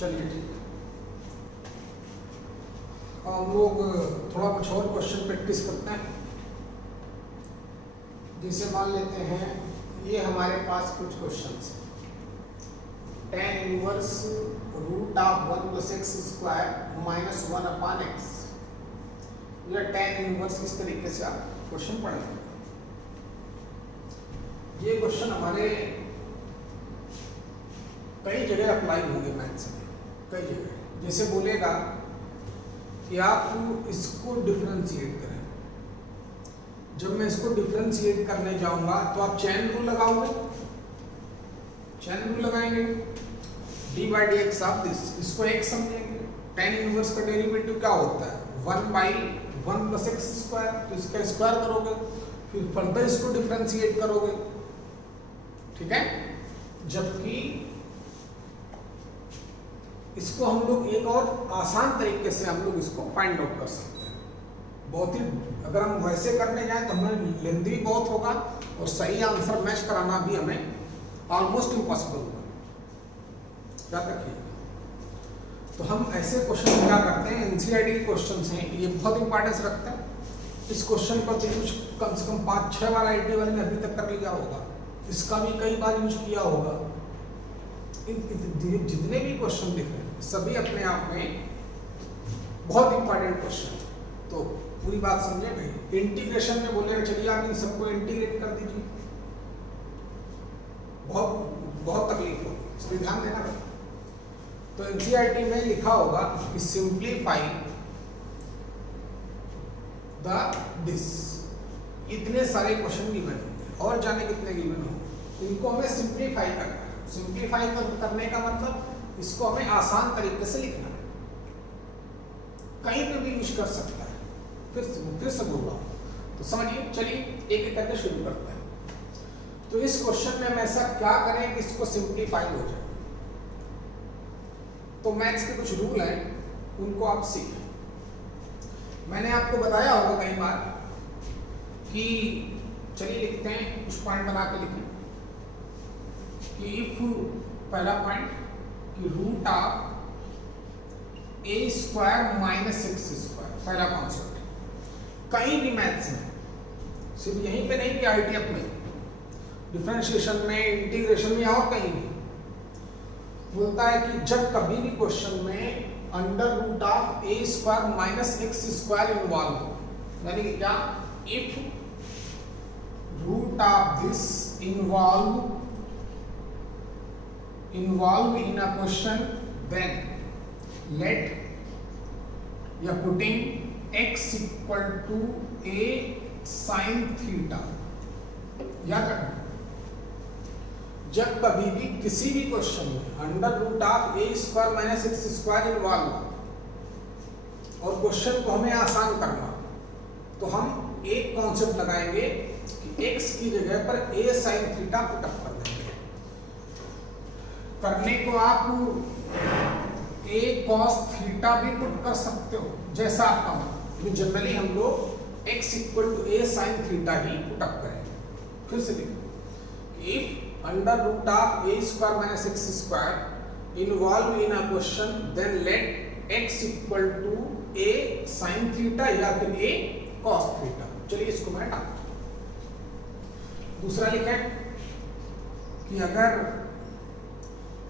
चलिए ठीक है, हम लोग थोड़ा कुछ और क्वेश्चन प्रैक्टिस करते हैं। जैसे मान लेते हैं ये हमारे पास कुछ क्वेश्चंस हैं। tan inverse root of 1 plus x square minus 1 upon x, या tan इनवर्स इस तरीके से आप क्वेश्चन पढ़ेंगे। ये क्वेश्चन हमारे कई जगह अप्लाई होंगे मैथ्स में, कई जगह। जैसे बोलेगा कि आप इसको डिफरेंशिएट करें, जब मैं इसको डिफरेंशिएट करने जाऊंगा तो आप चेन रूल लगाओगे, चेन रूल लगाएंगे, D by D x of this, इसको एक्स समझेंगे। tan इनवर्स का डेरिवेटिव क्या होता है 1 बाई 1 प्लस एक्स स्क्वायर, तो इसका स्क्वायर करोगे, फिर फर्दर इसको डिफरेंशिएट करोगे, ठीक है। जबकि इसको हम लोग एक और आसान तरीके से हम लोग इसको फाइंड आउट कर सकते हैं। बहुत ही, अगर हम वैसे करने जाएं तो हमें लेंथी भी बहुत होगा और सही आंसर मैच कराना भी हमें ऑलमोस्ट इम्पॉसिबल होगा, याद रखिए। तो हम ऐसे क्वेश्चन क्या करते हैं, एनसीईआरटी क्वेश्चंस हैं, ये बहुत इंपॉर्टेंस रखते हैं। इस क्वेश्चन पर तो यूज कम से कम 5-6 बार आईटी वाले ने अभी तक कर लिया होगा, इसका भी कई बार यूज किया होगा। जितने भी क्वेश्चन दिख रहे हैं सभी अपने आप में बहुत इंपॉर्टेंट क्वेश्चन है। तो पूरी बात समझे भाई। इंटीग्रेशन में बोलेगा चलिए आप इन सबको इंटीग्रेट कर दीजिए, बहुत बहुत तकलीफ होगी, इसलिए ध्यान देना भाई। तो एनसीईआरटी में लिखा होगा कि सिंप्लीफाई द दिस, इतने सारे क्वेश्चन गिवन होंगे और जाने कितने गिवन होंगे, इनको हमें सिंप्लीफाई करना है। सिंप्लीफाई करने का मतलब इसको हमें आसान तरीके से लिखना है, कहीं पे भी यूज कर सकता है। फिर से बोल रहा हूं, तो समझिए। चलिए एक एक करके शुरू करते हैं। तो इस क्वेश्चन में हम ऐसा क्या करें कि इसको सिंप्लीफाई हो जाए। तो मैथ्स के कुछ रूल हैं, उनको आप सीखें। मैंने आपको बताया होगा कई बार कि चलिए लिखते हैं, कुछ पॉइंट बना के लिखें कि इफ, पहला पॉइंट कि root of a square minus x square, पहला कॉन्सेप्ट। कहीं भी मैथ्स में, सिर्फ यहीं पे नहीं कि आईटीएफ में, डिफरेंशिएशन में, इंटीग्रेशन में और कहीं भी बोलता है कि जब कभी भी क्वेश्चन में under root of a square minus x square involve हो, यानी कि क्या, if root of this involve in a question, then let या putting x equal to a sin theta, याद रखना। जब कभी भी किसी भी क्वेश्चन में under root of a square minus x square involve और क्वेश्चन को हमें आसान करना, तो हम एक कॉन्सेप्ट लगाएंगे कि x की जगह पर a sin थीटा पुटअप कर देंगे। करने को आप a cos थीटा भी पुट कर सकते हो, जैसा आपका मन। जनरली हम लोग x equal to a sin theta ही पुटअप करेंगे। फिर से देखो, if under root of a square minus x square involve in a question, then let x equal to a sin theta या फिर a cos थीटा। चलिए इसको मैं डालता हूं। दूसरा लिखे कि अगर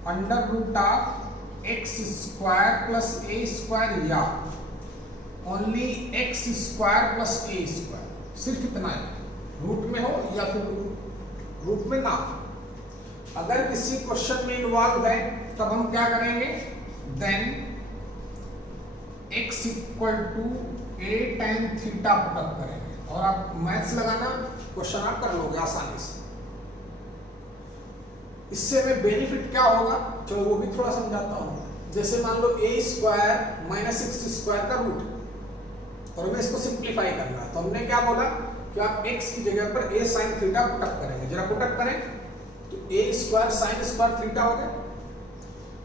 under root of x square plus a square या only x square plus a square, सिर्फ इतना है, रूट में हो या फिर रूट में ना हो। अगर किसी क्वेश्चन में इन्वॉल्व है तब हम क्या करेंगे, then x equal to a tan theta put up करेंगे। और आप मैथ्स लगाना, क्वेश्चन आप कर लोगे आसानी से। इससे में बेनिफिट क्या होगा, चलो वो भी थोड़ा समझाता हूं। जैसे मान लो ए स्क्वायर माइनस एक्स स्क्वायर का रूट और हमें इसको सिंप्लीफाई करना है, तो हमने क्या बोला कि आप एक्स की जगह पर ए साइन थीटा पुटअप करेंगे। जरा पुटअप करें तो ए स्क्वायर साइन स्क्वायर थीटा हो गया,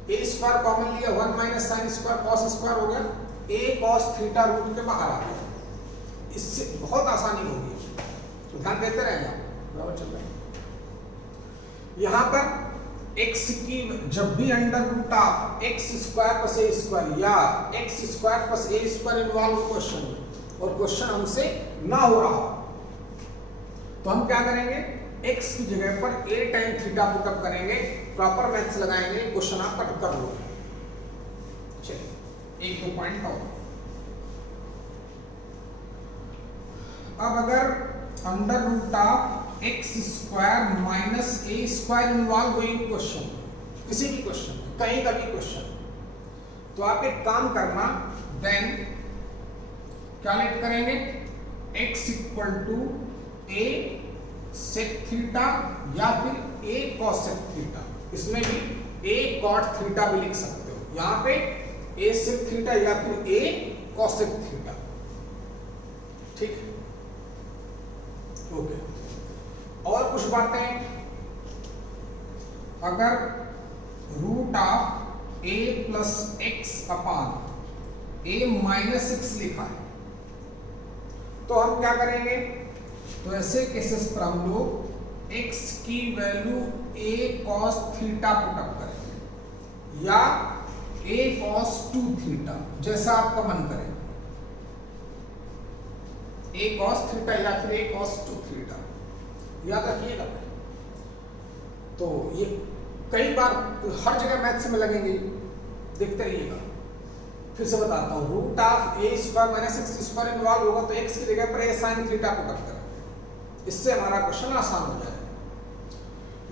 ए स्क्वायर कॉमन लिया 1 minus sine square cos square हो गया, ए कॉस थीटा रूट के बाहर आ गया। इससे बहुत आसानी होगी, तो ध्यान देते रहेगा। बराबर चल रहा है। यहाँ पर x की जब भी under root of x square plus a square या x square plus a square involve हो क्वेश्चन में और क्वेश्चन हमसे ना हो रहा तो हम क्या करेंगे, x की जगह पर a tan थीटा पुटअप करेंगे, प्रॉपर मैथ्स लगाएंगे, क्वेश्चन आप कट कर लो। चलिए एक दो पॉइंट और। अब अगर under root of x square minus a square involve हुई क्वेश्चन, किसी भी क्वेश्चन में, कहीं का भी क्वेश्चन, तो आप एक काम करना, देन क्या लेट करेंगे, x equal to a sec theta या फिर a cos sec थीटा, इसमें भी a cot थीटा भी लिख सकते हो, यहां पे a sec थीटा या फिर a cos sec थीटा। ठीक, ओके। और कुछ बातें, अगर root of a plus x upon a minus x लिखा है तो हम क्या करेंगे, तो ऐसे केसेस पर हम लोग x की value a cos theta put up करेंगे या a cos 2 थीटा, जैसा आपका मन करे, a cos थीटा या फिर a cos 2 थीटा, याद रखिएगा। तो ये कई बार हर जगह मैथ्स में लगेंगे, देखते रहिएगा। फिर से बताता हूँ, root of a square minus x square involve होगा तो x की जगह पर a sin थीटा पुटअप करें, इससे हमारा क्वेश्चन आसान हो जाएगा।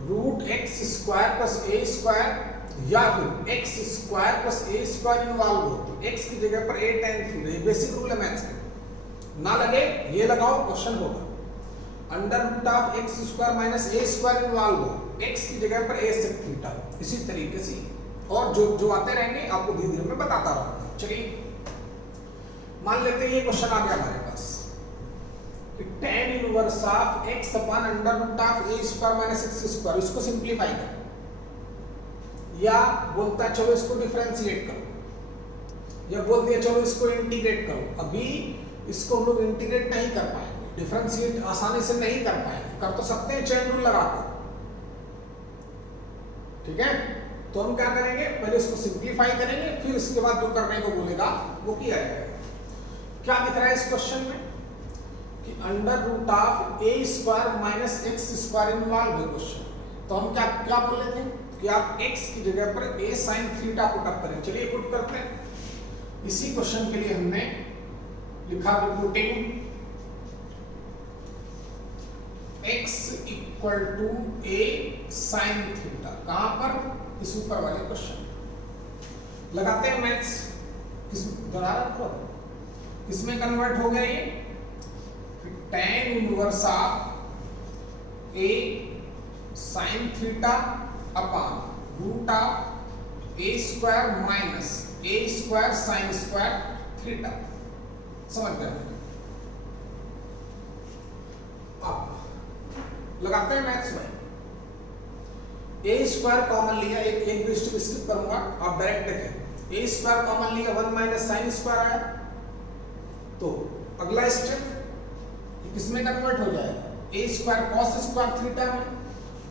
Root x square plus a square या फिर x square plus a square involve हो तो x की जगह पर a tan थीटा, ये बेसिक रूल है मैथ्स का, ना लगे ये लगाओ, क्वेश्चन होगा। Under root of x square minus a square involve हो, x की जगह पर a sec थीटा, इसी तरीके से और जो जो आते रहेंगे आपको धीरे धीरे मैं बताता रहूंगा। चलिए मान लेते हैं ये क्वेश्चन आ गया हमारे पास, tan inverse of x upon under root of a square minus x square, इसको सिंपलीफाई करो या बोलता है चलो इसको डिफरेंशिएट करो या बोल दिया चलो इसको इंटीग्रेट करो। अभी इसको हम लोग इंटीग्रेट नहीं कर पाएंगे, डिफरेंशिएट आसानी से नहीं कर पाएंगे, कर तो सकते हैं चेन रूल लगाकर, ठीक है। तो हम क्या करेंगे, पहले इसको सिंपलीफाई करेंगे, फिर इसके बाद जो करने को बोलेगा वो किया जाएगा। क्या दिख रहा है इस क्वेश्चन में कि under root of a square minus x square involve है क्वेश्चन, तो हम क्या क्या बोले थे कि आप x की जगह पर a sin थीटा पुटअप करें। चलिए पुट करते हैं। इसी क्वेश्चन के लिए हमने लिखा putting x equal to a sin theta, कहां पर, इस ऊपर वाले क्वेश्चन लगाते हैं मैथ्स, किस दोबारा किसमें कन्वर्ट हो गया ये, tan inverse of a sin theta upon root of a square minus a square sin square theta, समझ गए। अब लगाते हैं मैथ्स में, a स्क्वायर कॉमन लिया, एक दृष्टि को स्किप करूंगा, आप डायरेक्ट देखें, a स्क्वायर कॉमन लिया, 1 माइनस साइन स्क्वायर आया, तो अगला स्टेप किसमें कन्वर्ट हो जाएगा, a square cos square theta में।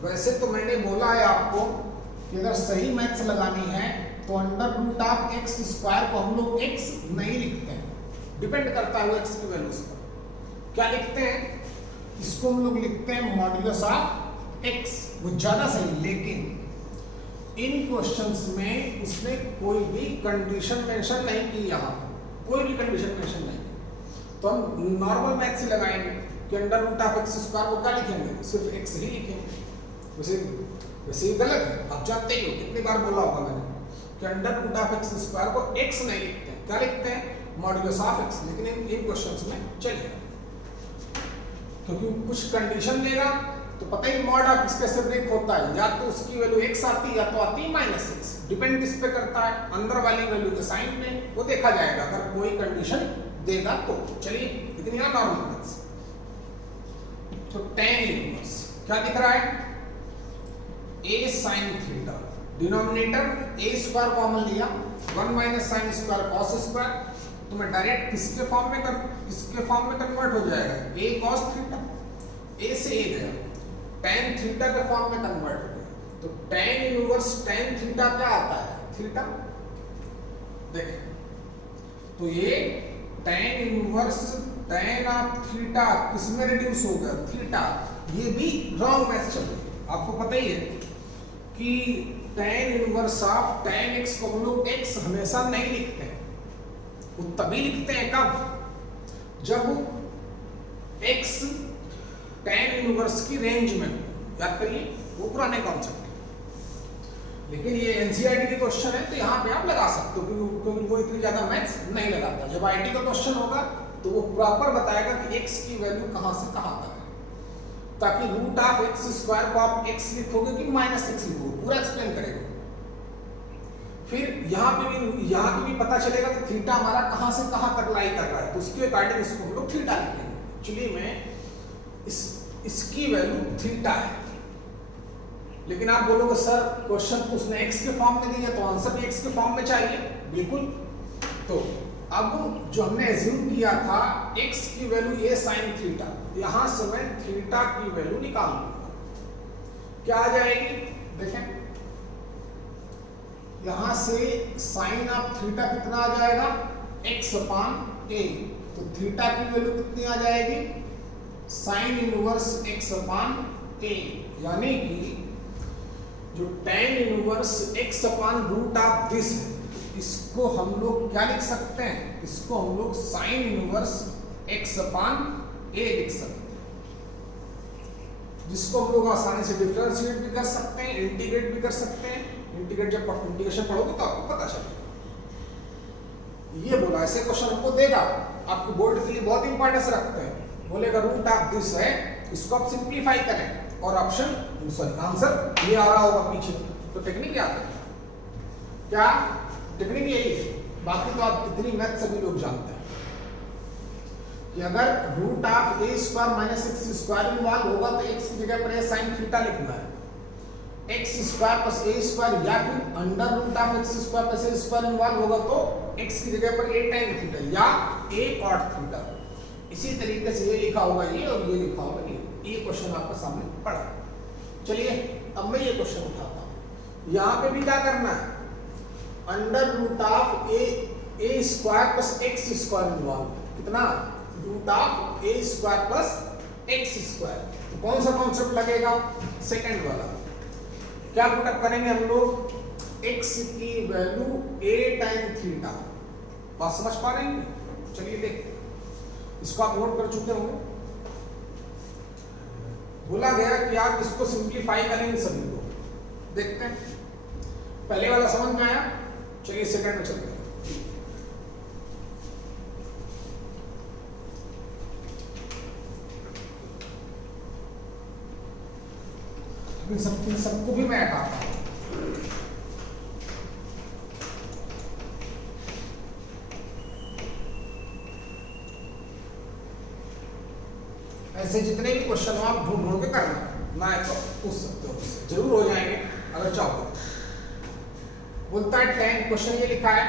वैसे तो मैंने बोला है आपको कि अगर सही मैथ्स लगानी है तो under root of x square को हम लोग x नहीं लिखते हैं, डिपेंड करता है वो x की वैल्यूज पर। क्या लिखते हैं, इसको हम लोग लिखते हैं मॉड्यूलस ऑफ x, वो ज्यादा सही। लेकिन इन क्वेश्चंस में उसने कोई भी कंडीशन मेंशन नहीं की, यहाँ कोई भी कंडीशन मेंशन नहीं की, तो हम नॉर्मल मैथ से लगाएंगे कि under root of x square को क्या लिखेंगे, सिर्फ x ही लिखेंगे। वैसे ये गलत है, आप जानते ही हो, कितनी बार बोला होगा मैंने कि under root of x square को x नहीं लिखते हैं, क्या लिखते हैं, मॉड्यूलस ऑफ x। लेकिन इन क्वेश्चंस में चलेगा, क्योंकि कुछ कंडीशन देगा तो पता ही मॉड ऑफ x कैसे ब्रेक होता है, या तो उसकी वैल्यू x आती है या तो आती है माइनस एक्स, डिपेंड किस पे करता है, अंदर वाली वैल्यू के साइन में, वो देखा जाएगा अगर कोई कंडीशन देगा तो। चलिए इतनी है नॉर्मल मैथ्स। तो tan इनवर्स क्या दिख रहा है, a sin theta, denominator a square common लिया, 1 minus sine square cos square, तो मैं डायरेक्ट किसके फॉर्म में कन्वर्ट हो जाएगा, a cos थीटा, a से a गया, tan थीटा के फॉर्म में कन्वर्ट हो गया, तो tan इनवर्स tan थीटा क्या आता है? थीटा। देखें तो ये tan inverse tan of theta किसमें रिड्यूस होगा? थीटा। ये भी रॉन्ग मैथ चल रही है। आपको पता ही है कि tan inverse of tan x को हम लोग x हमेशा नहीं लिखते हैं, वो तभी लिखते हैं कब? जब x tan इनवर्स की रेंज में। याद करिए, वो पुराने कॉन्सेप्ट है, लेकिन ये एनसीईआरटी के क्वेश्चन है तो यहाँ पे आप लगा सकते हो क्योंकि वो इतनी ज्यादा मैथ्स नहीं लगाता। जब आईटी का क्वेश्चन होगा तो वो प्रॉपर बताएगा कि x की वैल्यू कहाँ से कहाँ तक है, ताकि रूट ऑफ एक्स स्क्वायर को आप x लिखोगे कि माइनस एक्स लिखोगे, पूरा एक्सप्लेन करेगा। फिर यहाँ पे भी पता चलेगा कि थीटा हमारा कहाँ से कहाँ तक लाई कर रहा है, तो उसके अकॉर्डिंग इसको हम लोग थीटा लिखेंगे। एक्चुअली में इसकी वैल्यू थीटा है, लेकिन आप बोलोगे सर क्वेश्चन तो उसने x के फॉर्म में दिया तो आंसर भी x के फॉर्म में चाहिए। बिल्कुल। तो अब जो हमने एज्यूम किया था x की वैल्यू a sin थीटा, यहां से मैं थीटा की वैल्यू निकाल लूंगा। क्या आ जाएगी? देखें, यहां से साइन ऑफ थीटा कितना आ जाएगा? x upon a। तो थीटा की वैल्यू कितनी आ जाएगी? Sine inverse x upon a। यानी कि जो tan inverse x upon root of this है, इसको हम लोग क्या लिख सकते हैं? इसको हम लोग sign inverse x upon a लिख सकते हैं, जिसको हम लोग आसानी से डिफरेंशिएट भी कर सकते हैं, इंटीग्रेट भी कर सकते हैं। इंटीग्रेट जब इंटीग्रेशन पढ़ोगे तो आपको पता चलेगा। ये बोला, ऐसे क्वेश्चन हमको देगा, आपको बोर्ड के लिए बहुत इंपॉर्टेंस रखते हैं। बोलेगा रूट ऑफ दिस है, इसको आप सिंप्लीफाई करें और ऑप्शन सॉरी आंसर ये आ रहा होगा पीछे। तो टेक्निक क्या है? क्या टेक्निक यही है। बाकी तो आप इतनी मैथ सभी लोग जानते हैं कि अगर root of a square minus x square involve होगा तो x की जगह पर a sin थीटा लिखना है। x square plus a square या फिर under root of x square plus a square involve होगा तो x की जगह पर a tan थीटा या a cot थीटा। इसी तरीके से ये लिखा होगा ये और ये लिखा होगा ये क्वेश्चन आपके सामने पड़ा। चलिए अब मैं ये क्वेश्चन उठाता हूं। यहाँ पे भी क्या करना है? Under root of a square plus x square involve, कितना? Root of a square plus x square. तो कौन सा कॉन्सेप्ट लगेगा? सेकंड वाला। क्या पुटअप करेंगे हम लोग? x की वैल्यू a tan थीटा। बात समझ पा रहे हैं? चलिए देखते हैं। इसको आप नोट कर चुके होंगे। बोला गया कि आप इसको सिंप्लीफाई करेंगे सभी को। देखते हैं, पहले वाला समझ में आया? चलिए सेकंड में चलते हैं। सबको भी मैं हटाता हूं। ऐसे जितने भी क्वेश्चन हो आप ढूंढ ढूंढ के करना, ना तो पूछ सकते हो, उससे जरूर हो जाएंगे अगर चाहो। बोलता है tan, क्वेश्चन ये लिखा है,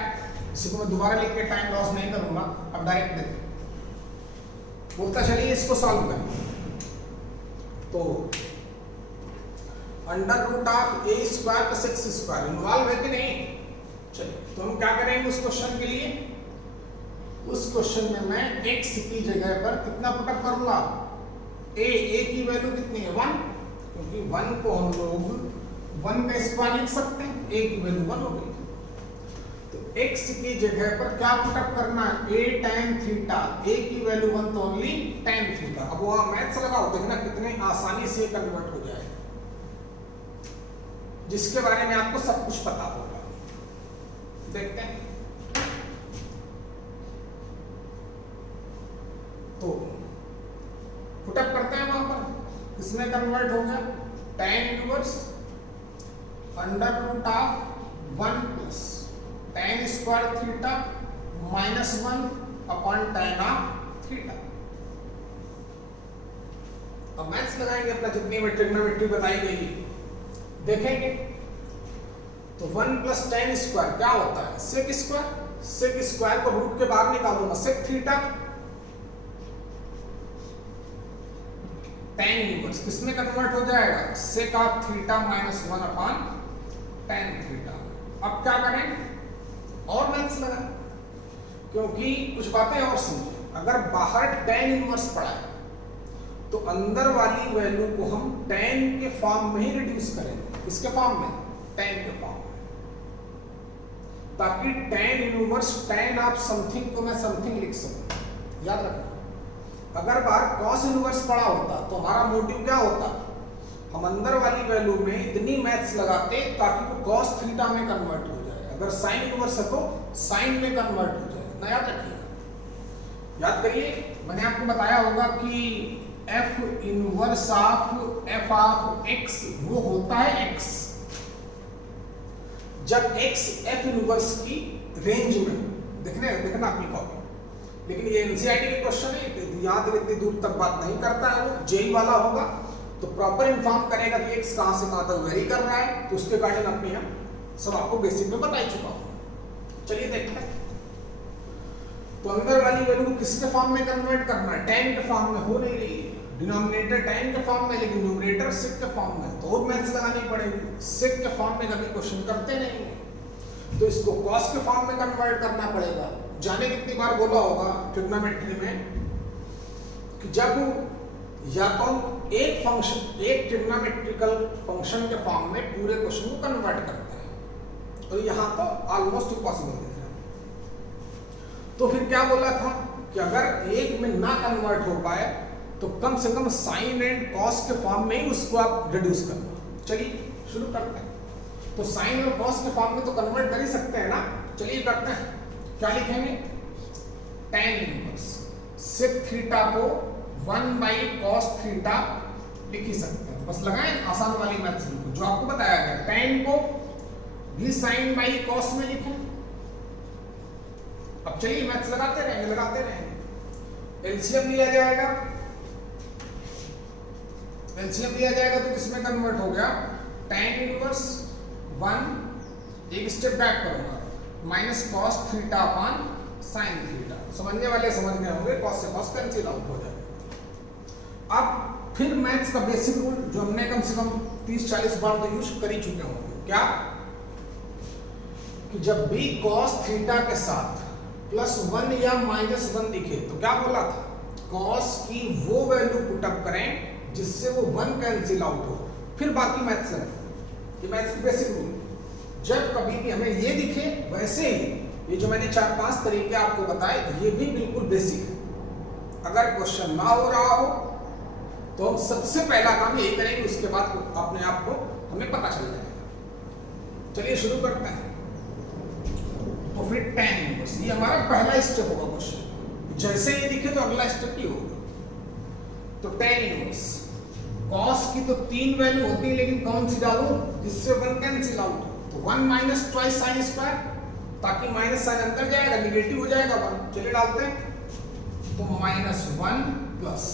इसी को मैं दोबारा लिख के टाइम लॉस नहीं करूंगा, अब डायरेक्ट देखें। बोलता चलिए इसको सॉल्व करें। तो under root of a square plus x square involve है कि नहीं? चलिए तो हम क्या करेंगे उस क्वेश्चन के लिए? उस क्वेश्चन में मैं x की जगह पर कितना पुटअप करूंगा? a की वैल्यू कितनी है? 1, क्योंकि 1 को हम लोग 1 का स्क्वायर लिख सकते हैं, a की वैल्यू 1 हो गई। तो x की जगह पर क्या पुटअप करना है? a tan theta. a की वैल्यू 1 तो ओनली tan थीटा। अब वहां मैथ्स लगाओ, देखना कितने आसानी से कन्वर्ट हो जाए, जिसके बारे में आपको सब कुछ पता होगा। देखते हैं। तो पुटअप करते हैं वहां पर, इसमें कन्वर्ट हो गया tan inverse under root of 1 plus tan square theta minus 1 upon tan of theta. अब मैथ्स लगाएंगे अपना, जितनी में ट्रिग्नोमेट्री बताई गई देखेंगे। तो 1 प्लस tan स्क्वायर क्या होता है? sec square. sec स्क्वायर को रूट के बाहर निकालूंगा, sec थीटा tan इनवर्स किसमें कन्वर्ट हो जाएगा, sec of theta minus 1 upon tan theta. अब क्या करें और मैथ्स लगा, क्योंकि कुछ बातें और समझो। अगर बाहर tan इनवर्स पड़ा है तो अंदर वाली वैल्यू को हम tan के फॉर्म में ही रिड्यूस करेंगे। किसके फॉर्म में, tan के फॉर्म में, ताकि tan inverse tan of something को मैं समथिंग लिख सकूं। याद रखना, अगर बाहर cos इनवर्स पड़ा होता तो हमारा मोटिव क्या होता, हम अंदर वाली वैल्यू में इतनी मैथ्स लगाते ताकि वो cos थीटा में कन्वर्ट हो जाए। अगर sin इनवर्स है तो sin में कन्वर्ट हो जाए। ना याद रखिए, याद करिए, मैंने आपको बताया होगा कि f inverse of f of x वो होता है x, जब x f इनवर्स की रेंज में। देखना अपनी कॉपी, लेकिन ये एनसीईआरटी का क्वेश्चन है, यहाँ तक इतनी दूर तक बात नहीं करता है। वो जेई वाला होगा तो प्रॉपर इन्फॉर्म करेगा कि x कहां से कहां तक वेरी कर रहा है, तो उसके अकॉर्डिंग अपनी हम सब आपको बेसिक में बता ही चुका हूं। चलिए देखते हैं। तो अंदर वाली वैल्यू को किसके फॉर्म में कन्वर्ट करना है, tan के फॉर्म में। हो नहीं रही है, डिनोमिनेटर tan के फॉर्म में, लेकिन न्यूमरेटर sec के फॉर्म में, तो और मैथ्स लगानी पड़ेगी। sec के फॉर्म में कभी क्वेश्चन करते नहीं, तो इसको cos के फॉर्म में कन्वर्ट करना पड़ेगा। जाने कितनी बार बोला होगा ट्रिग्नोमेट्री में कि जब या तो एक फंक्शन, एक ट्रिग्नोमेट्रिकल फंक्शन के फॉर्म में पूरे क्वेश्चन को कन्वर्ट करते हैं, और यहाँ तो ऑलमोस्ट इम्पॉसिबल दिख रहा है। तो फिर क्या बोला था कि अगर एक में ना कन्वर्ट हो पाए तो कम से कम साइन एंड कॉस के फॉर्म में ही उसको आप रिड्यूस करना। चलिए शुरू करते हैं। तो साइन और कॉस के फॉर्म में तो कन्वर्ट कर ही सकते हैं ना। चलिए करते हैं। क्या लिखेंगे, tan इनवर्स sec थीटा को 1 by cos थीटा लिख ही सकते हैं। बस लगाएं आसान वाली मैथ्स जो आपको बताया गया। tan को भी sin by cos में लिखें। अब चलिए मैथ्स लगाते रहेंगे। एलसीएम लिया जाएगा, तो किसमें कन्वर्ट हो गया, tan इनवर्स 1, एक स्टेप बैक करूंगा, minus cos theta upon sine theta. समझने वाले समझ गए होंगे, कॉस से कॉस कैंसिल आउट हो जाएगा। अब फिर मैथ्स का बेसिक रूल जो हमने कम से कम 30-40 बार तो यूज कर ही चुके होंगे, क्या कि जब भी कॉस थीटा के साथ +1 या -1 दिखे तो क्या बोला था, कॉस की वो वैल्यू पुट अप करें जिससे वो 1 कैंसिल आउट हो, फिर बाकी मैथ्स है। ये मैथ्स की बेसिक रूल। जब कभी भी हमें ये दिखे, वैसे ही ये जो मैंने 4-5 तरीके आपको बताए ये भी बिल्कुल बेसिक है। अगर क्वेश्चन ना हो रहा हो तो हम सबसे पहला काम यही करेंगे, उसके बाद अपने आप को हमें पता चल जाएगा। चलिए शुरू करते हैं। तो फिर tan इनवर्स, ये हमारा पहला स्टेप होगा क्वेश्चन। जैसे ये दिखे तो अगला स्टेप ही होगा। तो tan इनवर्स, cos की तो 3 वैल्यू होती है, लेकिन कौन सी डालूं जिससे 1 कैंसिल आउट हो, तो 1 माइनस ट्वाइस साइन स्क्वायर, ताकि माइनस साइन अंदर जाएगा, निगेटिव हो जाएगा 1। चलिए डालते हैं। तो -1 plus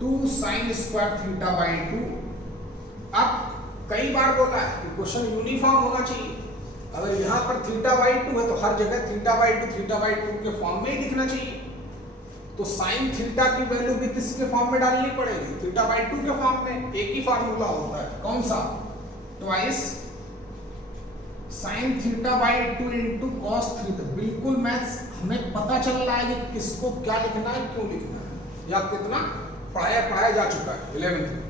2 sine square theta by 2। अब कई बार बोला है कि क्वेश्चन यूनिफॉर्म होना चाहिए। अगर यहाँ पर थीटा बाई 2 है तो हर जगह थीटा बाई 2 के फॉर्म में ही दिखना चाहिए। तो साइन थीटा की वैल्यू भी किसके फॉर्म में डालनी पड़ेगी, थीटा बाई 2 के फॉर्म में। एक ही फार्मूला होता है, कौन सा, twice sine theta by 2 into cos theta. बिल्कुल मैथ्स हमें पता चल रहा है कि किसको क्या लिखना है, क्यों लिखना है, या कितना पढ़ाया जा चुका है 11th में।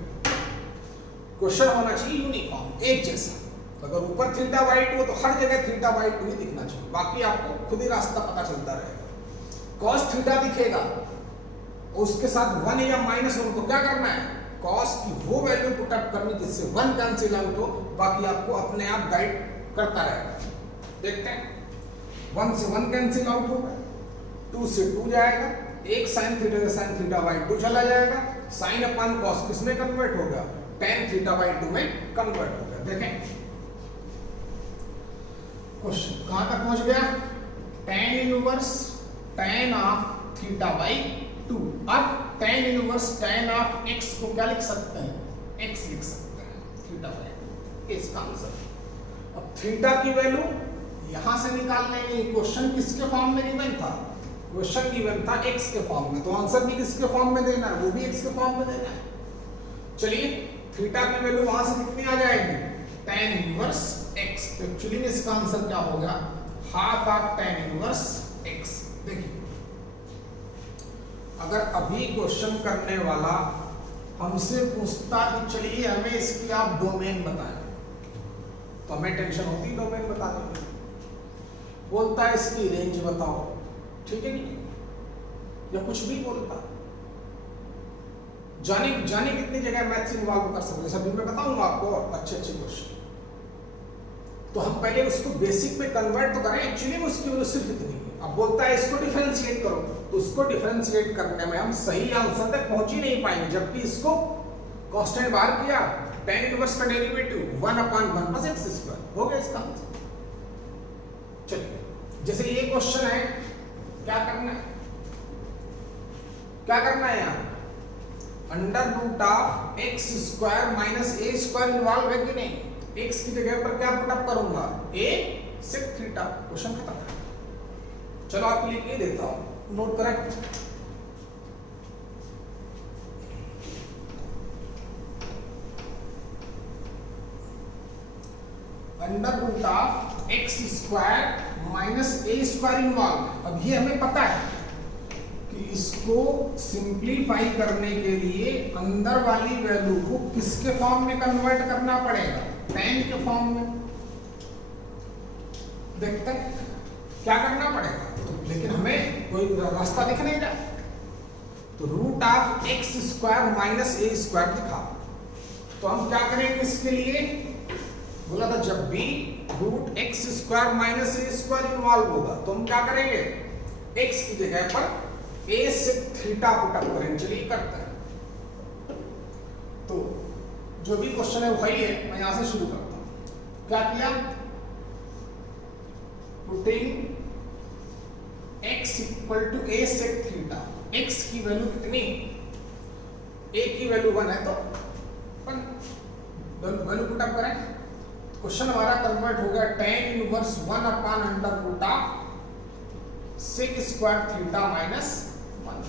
क्वेश्चन होना चाहिए यूनिफॉर्म, एक जैसा। अगर ऊपर थीटा बाई 2 तो हर जगह थीटा बाई 2 ही दिखना चाहिए, बाकी आपको खुद ही रास्ता पता चलता रहेगा। कॉस थीटा दिखेगा, उसके साथ 1 या -1 को क्या करना है, कॉस की वो वैल्यू पुट अप करनी जिससे 1 कैंसिल आउट हो, बाकी आपको अपने आप गाइड करता रहेगा। देखते हैं, 1 से 1 कैंसिल आउट होगा, 2 से 2 जाएगा, एक साइन थीटा से साइन थीटा बाई 2 चला जाएगा, साइन अपॉन कॉस किसमें कन्वर्ट होगा, tan थीटा बाई 2 में कन्वर्ट होगा। देखें क्वेश्चन कहां तक पहुंच गया, tan inverse tan of theta by 2। अब tan inverse tan of x को क्या लिख सकते हैं, x लिख सकते हैं, थीटा बाई 2, इसका आंसर। अब थीटा की वैल्यू यहां से निकाल लेंगे। क्वेश्चन किसके फॉर्म में गिवन था, क्वेश्चन गिवन था x के फॉर्म में, तो आंसर भी किसके फॉर्म में देना है, वो भी x के फॉर्म में देना है। चलिए थीटा की वैल्यू वहां से कितनी आ जाएगी, tan इनवर्स x। तो एक्चुअली में इसका आंसर क्या हो गया, half of tan inverse x। देखिए अगर अभी क्वेश्चन करने वाला हमसे पूछता कि चलिए हमें इसकी आप डोमेन बताएं, तो हमें टेंशन होती डोमेन बताने में। बोलता है इसकी रेंज बताओ, ठीक है नहीं, या कुछ भी बोलता, जाने कितनी जगह मैथ्स इन्वॉल्व कर सकते हैं, सभी मैं बताऊंगा आपको अच्छे क्वेश्चन। तो हम पहले उसको बेसिक पे कन्वर्ट तो करें, एक्चुअली में उसकी वैल्यू सिर्फ इतनी है। अब बोलता है इसको डिफरेंशिएट करो, तो उसको डिफरेंशिएट करने में हम सही आंसर तक पहुंच ही नहीं पाएंगे, जबकि इसको कांस्टेंट बाहर किया, tan इनवर्स का डेरिवेटिव 1/1 प्लस x स्क्वायर हो गया इसका आंसर। चलिए जैसे ये क्वेश्चन है, क्या करना है, यहाँ under root of x square minus a square involve है कि नहीं, x की जगह पर क्या पुट अप करूंगा, a sec थीटा, क्वेश्चन खत्म। चलो आपके लिए ये देता हूं, note correct. Under root of x square minus a square involve. अब ये हमें पता है कि इसको सिंप्लीफाई करने के लिए अंदर वाली वैल्यू को किसके फॉर्म में कन्वर्ट करना पड़ेगा, tan के फॉर्म में। देखते हैं क्या करना पड़ेगा, लेकिन हमें कोई रास्ता दिख नहीं रहा। तो root of x square minus a square दिखा, तो हम क्या करेंगे इसके लिए, बोला था जब भी root x square minus a square involve होगा तो हम क्या करेंगे, एक्स की जगह पर ए sec थीटा पुट अप करेंगे। चलिए करते हैं। तो जो भी क्वेश्चन है वही है, मैं यहां से शुरू करता हूं। क्या किया, putting x equal to a sec theta, x की वैल्यू कितनी, a की वैल्यू 1 है, तो वैल्यू पुट अप करें। क्वेश्चन हमारा कन्वर्ट हो गया tan inverse 1/, under root of sec square theta minus 1।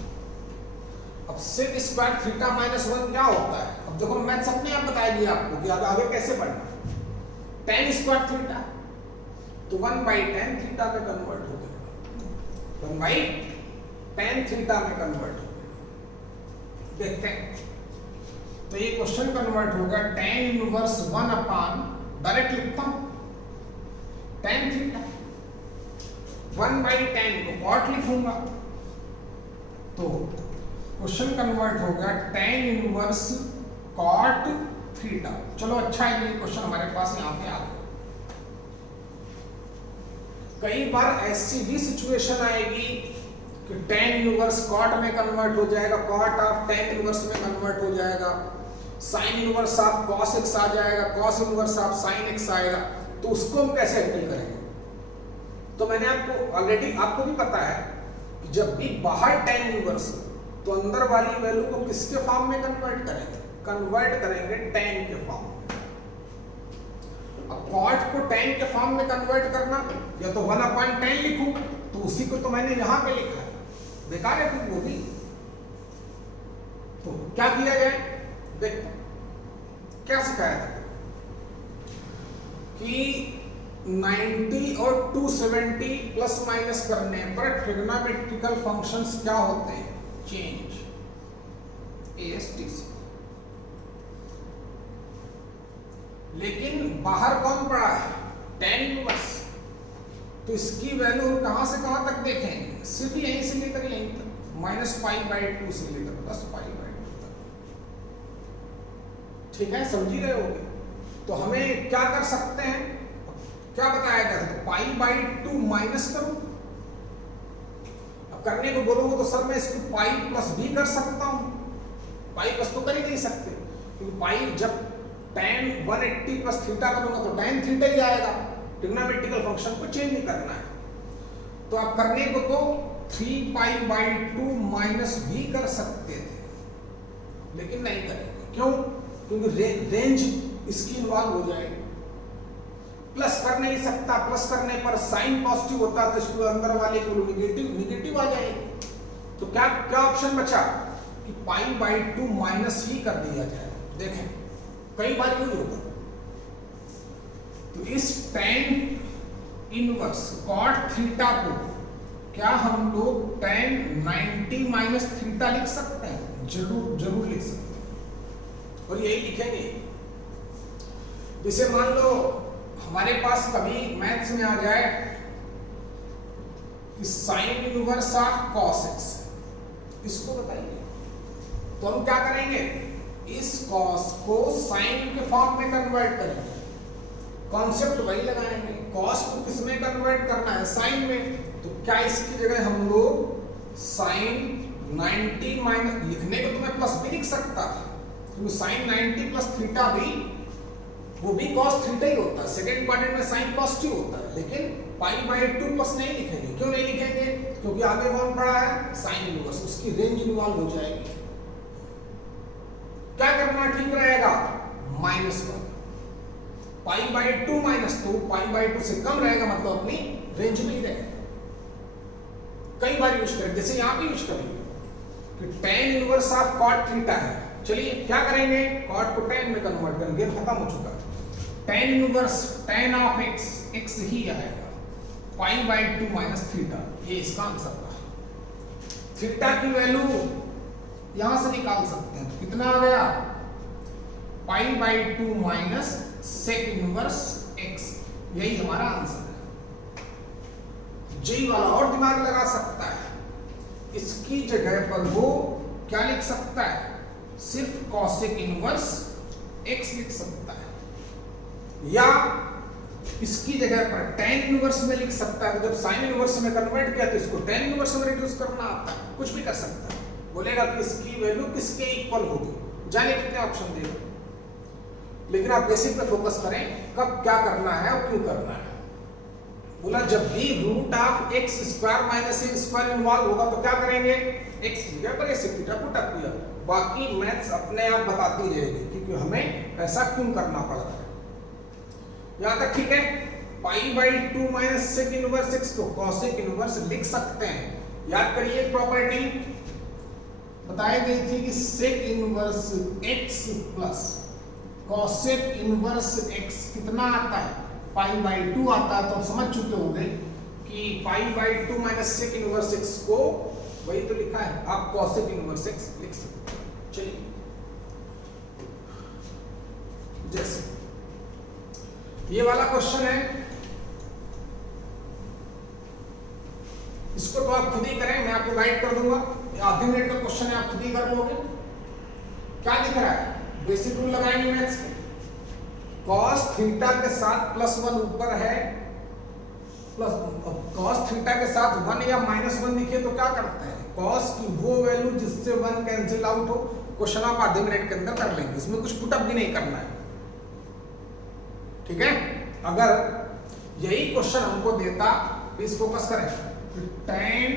अब sec स्क्वायर थीटा माइनस 1 क्या होता है, अब देखो मैथ्स अपने आप बताएगी आपको कि आगे कैसे पढ़ना। tan स्क्वायर थीटा तो 1/tan थीटा में कन्वर्ट हो गया, 1/tan थीटा में कन्वर्ट हो गया। देखते हैं, तो ये क्वेश्चन कन्वर्ट हो गया tan इनवर्स 1/, डायरेक्ट लिखता हूं tan थीटा, 1/tan को cot लिखूंगा, तो क्वेश्चन कन्वर्ट हो गया tan इनवर्स cot थीटा। चलो अच्छा है ये क्वेश्चन हमारे पास यहाँ पे आ गया। कई बार ऐसी भी सिचुएशन आएगी कि tan इनवर्स cot में कन्वर्ट हो जाएगा, cot ऑफ tan इनवर्स में कन्वर्ट हो जाएगा, sine inverse of cos x आ जाएगा, cos inverse of sin x आएगा। तो उसको हम कैसे हैंडल करेंगे, तो मैंने आपको ऑलरेडी, आपको भी पता है कि जब भी बाहर tan इनवर्स तो अंदर वाली वैल्यू को किसके फॉर्म में कन्वर्ट करेंगे, tan के फॉर्म में। अब cot को tan के फॉर्म में कन्वर्ट करना, या तो 1/tan लिखूं, तो उसी को तो मैंने यहां पे लिखा है, बेकार है फिर वो भी। तो क्या किया जाए, देखते क्या सिखाया था कि 90 और 270 प्लस माइनस करने पर ट्रिग्नोमेट्रिकल फंक्शंस क्या होते हैं, चेंज, ASTC। लेकिन बाहर कौन पड़ा है, tan इनवर्स, तो इसकी वैल्यू हम कहां से कहां तक देखेंगे, सिर्फ यहीं से लेकर यहीं तक, -π/2 से लेकर +π/2 तक। ठीक है, समझ ही रहे होगे। तो हमें क्या कर सकते हैं, क्या बताया गया था, π/2 माइनस करो। अब करने को बोलोगे तो सर मैं इसको π+b कर सकता हूं, π+ तो कर ही नहीं सकते, क्योंकि π जब tan 180 प्लस थीटा करूंगा तो tan थीटा ही आएगा, ट्रिग्नोमेट्रिकल फंक्शन को चेंज नहीं करना है। तो आप करने को तो 3π/2 माइनस भी कर सकते थे, लेकिन नहीं करेंगे। क्यों, क्योंकि रेंज इसकी इन्वॉल्व हो जाएगी। प्लस कर नहीं सकता, प्लस करने पर साइन पॉजिटिव होता तो इसको अंदर वाले को निगेटिव आ जाएगी। तो क्या क्या ऑप्शन बचा कि पाई बाई 2 माइनस ही कर दिया जाए। देखें कई बार यूज होगा। तो इस tan इनवर्स cot थीटा को क्या हम लोग tan 90 माइनस थीटा लिख सकते हैं? जरूर लिख सकते हैं, और यही लिखेंगे। जैसे मान लो हमारे पास कभी मैथ्स में आ जाए कि sine inverse of cos x, इसको बताइए तो हम क्या करेंगे, इस cos को साइन के फॉर्म में कन्वर्ट करेंगे। कॉन्सेप्ट वही लगाएंगे, cos को किस में कन्वर्ट करना है? साइन में। तो क्या इसकी जगह हम लोग साइन 90 माइनस, लिखने को तो मैं प्लस भी लिख सकता था, क्योंकि साइन 90 प्लस थीटा भी वो भी cos थीटा ही होता है। सेकेंड क्वाड्रेंट में साइन पॉजिटिव होता है, लेकिन पाई बाई 2 प्लस नहीं लिखेंगे। क्यों नहीं लिखेंगे? क्योंकि आगे कौन पड़ा है? साइन इनवर्स, उसकी रेंज इन्वॉल्व हो जाएगी। क्या करना ठीक रहेगा? -1 पाई बाई 2 माइनस, तो पाई बाई 2 से कम रहेगा, मतलब अपनी रेंज में ही रहेगा। कई बार यूज करें, जैसे यहां पे यूज करेंगे कि tan inverse of cot theta है। चलिए क्या करेंगे, cot को tan में कन्वर्ट करेंगे, खत्म हो चुका है। tan inverse tan of x, x ही आएगा, पाई बाई 2 माइनस थीटा, ये इसका आंसर था। थीटा की वैल्यू यहां से निकाल सकते हैं, कितना आ गया? Pi by 2 minus sec inverse x, यही हमारा आंसर है। जी वाला और दिमाग लगा सकता है, इसकी जगह पर वो क्या लिख सकता है? सिर्फ कॉसेक इनवर्स x लिख सकता है, या इसकी जगह पर tan इनवर्स में लिख सकता है। तो जब साइन इनवर्स में कन्वर्ट किया तो इसको tan इनवर्स में रिड्यूस करना आता है, कुछ भी कर सकता है। बोलेगा कि इसकी वैल्यू किसके इक्वल होगी, जाने कितने ऑप्शन देगा। लेकिन आप बेसिक पे फोकस करें, कब क्या करना है और क्यों करना है। बोला जब भी root of x square minus a square involve होगा तो क्या करेंगे, x की जगह पर ऐसे थीटा पुट अप किया। बाकी मैथ्स अपने आप बताती रहेगी क्योंकि हमें ऐसा क्यों करना पड़ रहा है। यहां तक ठीक है। Pi by 2 minus sec inverse x को कॉसेक इनवर्स लिख सकते हैं। याद करिए प्रॉपर्टी बताई गई थी कि sec inverse x plus cosec inverse x कितना आता है? पाई बाई 2 आता है। तो आप समझ चुके होंगे कि pi by 2 minus sec inverse x को वही तो लिखा है, आप कॉसेक इनवर्स x लिख सकते हैं। चलिए जैसे ये वाला क्वेश्चन है, इसको तो आप खुद ही करें, मैं आपको गाइड कर दूंगा। आधे मिनट का क्वेश्चन है, आप खुद ही कर लोगे। क्या दिख रहा है? बेसिक रूल लगाएंगे मैथ्स के। cos थीटा के साथ +1 ऊपर है, प्लस cos थीटा के साथ 1 या -1 दिखे तो क्या करते हैं? cos की वो वैल्यू जिससे 1 कैंसिल आउट हो। क्वेश्चन आप आधे मिनट के अंदर कर लेंगे, इसमें कुछ पुटअप भी नहीं करना है, ठीक है। अगर यही क्वेश्चन हमको देता, प्लीज फोकस करें, tan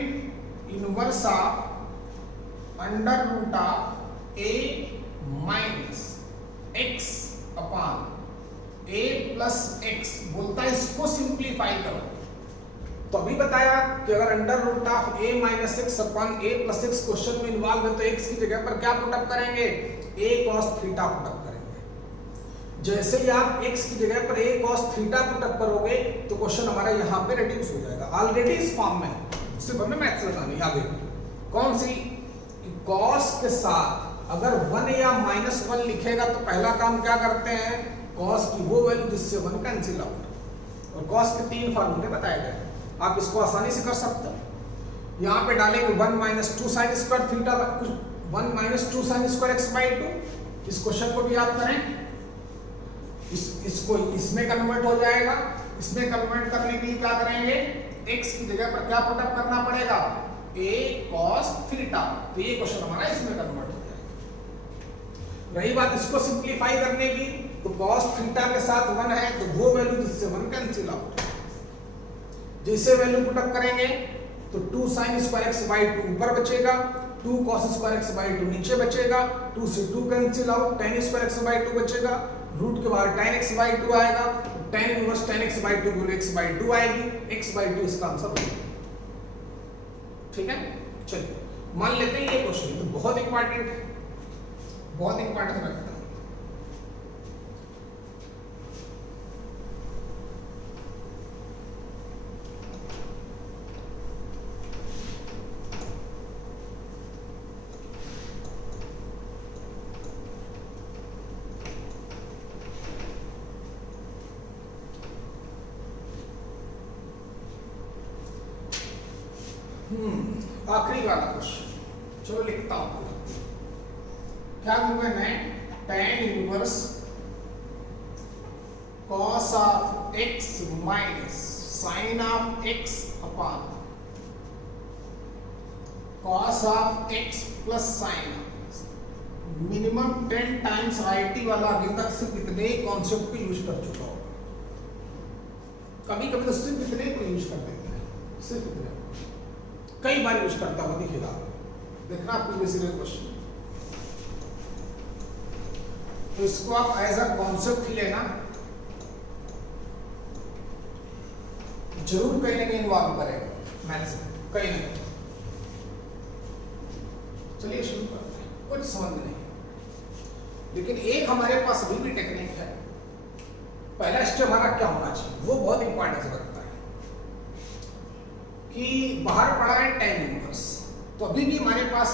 inverse of under root of a minus x upon a plus x, बोलता है इसको सिंप्लीफाई करो। तो अभी बताया कि अगर under root of a minus x upon a plus x question में इन्वॉल्व है तो x की जगह पर क्या पुटअप करेंगे? a cos थीटा पुटअप करेंगे। जैसे ही आप x की जगह पर a cos थीटा पुटअप करोगे तो क्वेश्चन हमारा यहाँ पे रिड्यूस हो जाएगा। ऑलरेडी इस फॉर्म में सिर्फ हमें मैथ्स लगानी आगे। कौन सी? cos के साथ अगर 1 या -1 लिखेगा तो पहला काम क्या करते हैं? cos की वो वैल्यू जिससे 1 कैंसिल आउट। और cos के 3 फार्मूले बताए गए, आप इसको आसानी से कर सकते हो। यहाँ पे डालेंगे 1 - 2 sin square theta, 1 - 2 sin square x/2। इस क्वेश्चन को भी याद करें, इसको इसमें कन्वर्ट हो जाएगा। इसमें कन्वर्ट करने के लिए क्या करेंगे? x की जगह पर क्या पुटअप करना पड़ेगा? a cos theta. तो ये क्वेश्चन हमारा इसमें कन्वर्ट हो जाएगा। रही बात इसको सिंप्लीफाई करने की, तो cos थीटा के साथ 1 है तो वो वैल्यू जिससे 1 कैंसिल आउट। जैसे वैल्यू पुटअप करेंगे तो 2 sin स्क्वायर x/2 ऊपर बचेगा, 2 cos स्क्वायर x/2 नीचे बचेगा, 2 से 2 cancel out, tan square x/2 बचेगा, रूट के बाहर tan x/2 आएगा। tan inverse tan x by 2 Guna x by 2 आएगी, x by 2 इसका आंसर होगा। ठीक है, चलिए मान लेते हैं ये क्वेश्चन तो बहुत इंपॉर्टेंट है, बहुत इंपॉर्टेंट रखता है। आखिरी वाला क्वेश्चन, चलो लिखता हूं। क्या दूंगा मैं, tan inverse cos of x minus sin of x upon cos of x plus sin minimum 10 times IT वाला अभी तक सिर्फ इतने कॉन्सेप्ट को यूज कर चुका हो, कभी कभी तो सिर्फ इतने को यूज कर देते हैं, सिर्फ इतने कई बार यूज करता हुआ दिखेगा, देखना प्रीवियस ईयर क्वेश्चन। तो इसको आप एज अ कॉन्सेप्ट ही लेना, जरूर कहीं ना कहीं इन्वॉल्व करेगा मैथ्स में, कहीं ना कहीं। चलिए शुरू करते हैं, कुछ समझ में नहीं, लेकिन एक हमारे पास अभी भी टेक्निक है। पहला स्टेप हमारा क्या होना चाहिए, वो बहुत इंपॉर्टेंस रखता है कि बाहर पड़ा है tan इनवर्स, तो अभी भी हमारे पास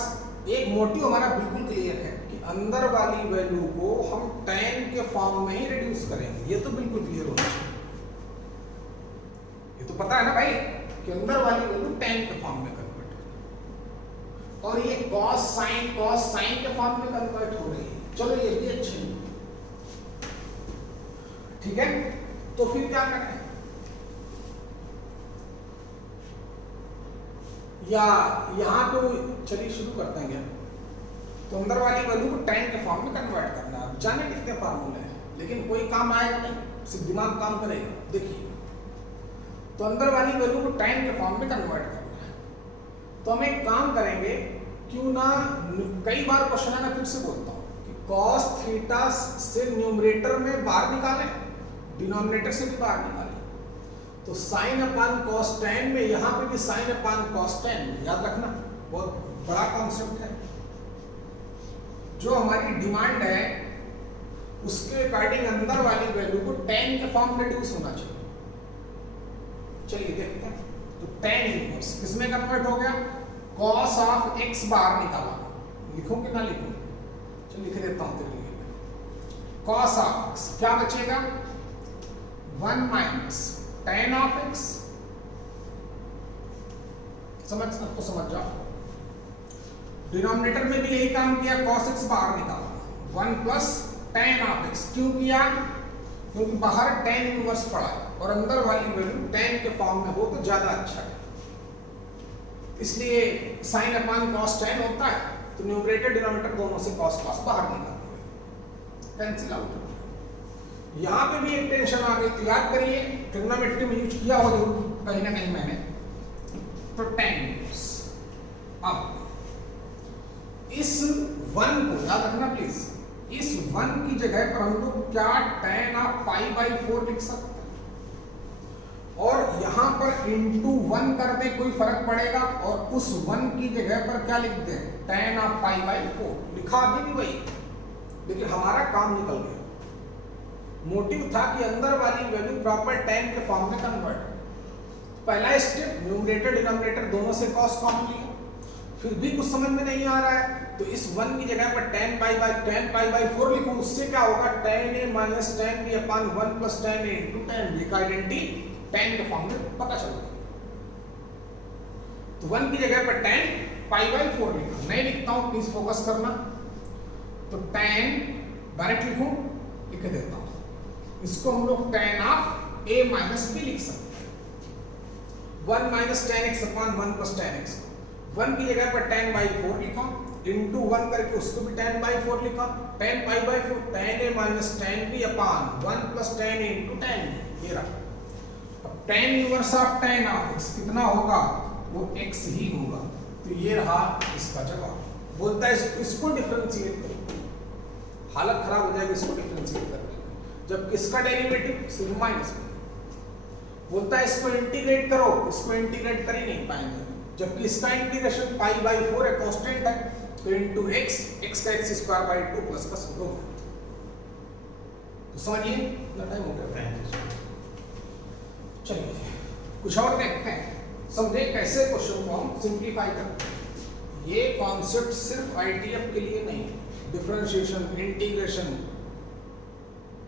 एक मोटिव हमारा बिल्कुल क्लियर है कि अंदर वाली वैल्यू को हम tan के फॉर्म में ही रिड्यूस करेंगे, ये तो बिल्कुल क्लियर होना चाहिए। ये तो पता है ना भाई कि अंदर वाली वैल्यू tan के फॉर्म में कन्वर्ट है, और ये cos sin के फॉर्म में कन्वर्ट हो रही है। चलो ये भी अच्छी है, ठीक है। तो फिर क्या करें, या यहाँ पे चलिए शुरू करते हैं क्या। तो अंदर वाली वैल्यू को tan के फॉर्म में कन्वर्ट करना है। जाने कितने फार्मूले हैं, लेकिन कोई काम आएगा नहीं, सिर्फ दिमाग काम करेगा। देखिए, तो अंदर वाली वैल्यू को tan के फॉर्म में कन्वर्ट करना है, तो हम एक काम करेंगे, क्यों ना, कई बार क्वेश्चन है, मैं फिर से बोलता हूँ कि cos थीटा से न्यूमरेटर में बाहर निकालें, डिनोमिनेटर से भी बाहर निकालें। तो sin अपान cos tan में, यहाँ पे भी sin अपान cos tan, याद रखना बहुत बड़ा कॉन्सेप्ट है। जो हमारी डिमांड है उसके अकॉर्डिंग अंदर वाली वैल्यू को tan के फॉर्म में रिड्यूस होना चाहिए। चलिए देखते हैं। तो tan इनवर्स किसमें कन्वर्ट हो गया, cos ऑफ x बाहर निकाला, लिखूं कि ना लिखूं, चलिए लिख देता हूं तेरे लिए। cos ऑफ x क्या बचेगा, 1 माइनस tan ऑफ x, तो समझ जाओ। डिनोमिनेटर में भी यही काम किया, cos x बाहर निकाला, 1 प्लस tan ऑफ x। क्यों किया, क्योंकि बाहर tan इनवर्स पड़ा है और अंदर वाली वैल्यू tan के फॉर्म में हो तो ज्यादा अच्छा है, इसलिए sin अपान cos tan होता है। तो न्यूमरेटर डिनोमिनेटर दोनों से cos बाहर निकाल दिया, कैंसिल आउट। यहाँ पे भी एक टेंशन आ गई, तो याद करिए ट्रिग्नोमेट्री में यूज किया हो जरूर कहीं ना कहीं मैंने, तो tan इनवर्स। अब इस 1 को याद रखना प्लीज, इस 1 की जगह पर हम लोग क्या tan ऑफ पाई बाई 4 लिख सकते हैं, और यहां पर इंटू 1 कर दे, कोई फर्क पड़ेगा, और उस 1 की जगह पर क्या लिख दे, tan ऑफ पाई बाई 4 लिखा अभी भी वही, लेकिन हमारा काम निकल गया। मोटिव था कि अंदर वाली वैल्यू प्रॉपर tan के फॉर्म में कन्वर्ट। पहला स्टेप, न्यूमरेटर डिनोमिनेटर दोनों से cos कॉमन लिया, फिर भी कुछ समझ में नहीं आ रहा है, तो इस 1 की जगह पर tan पाई बाई 4 लिखूं, उससे क्या होगा, tan a minus tan b upon 1 plus tan a into tan b का आइडेंटिटी tan के फॉर्म में पता चल गया। तो 1 की जगह पर tan पाई बाई 4 लिखा, नहीं लिखता हूं, प्लीज फोकस करना। तो tan डायरेक्ट लिखूं, लिख देता हूं, इसको हम लोग tan of a minus b लिख सकते हैं, 1 माइनस tan x अपान 1 प्लस tan x। 1 की जगह पर tan बाई 4 लिखा, इंटू 1 करके उसको भी tan बाई 4 लिखा, tan pi by 4 tan a minus tan b upon 1 plus tan a into tan b, ये रहा। अब tan inverse of tan of x कितना होगा, वो x ही होगा। तो ये रहा इसका जवाब। बोलता है इसको डिफरेंशिएट करो, हालत खराब हो जाएगी इसको डिफरेंशिएट करके। जबकि इसका डेरिवेटिव सिर्फ माइनस में। बोलता है इसको इंटीग्रेट करो, इसको इंटीग्रेट कर ही नहीं पाएंगे, जबकि इसका इंटीग्रेशन पाई बाई 4 है, कांस्टेंट है, तो इनटू x, x का x स्क्वायर बाई 2 प्लस का 0। तो समझिए कितना टाइम हो गया। चलिए कुछ और देखते हैं, समझे कैसे क्वेश्चन को हम सिंप्लीफाई करते हैं। ये कॉन्सेप्ट सिर्फ आईटीएफ के लिए नहीं, differentiation, integration,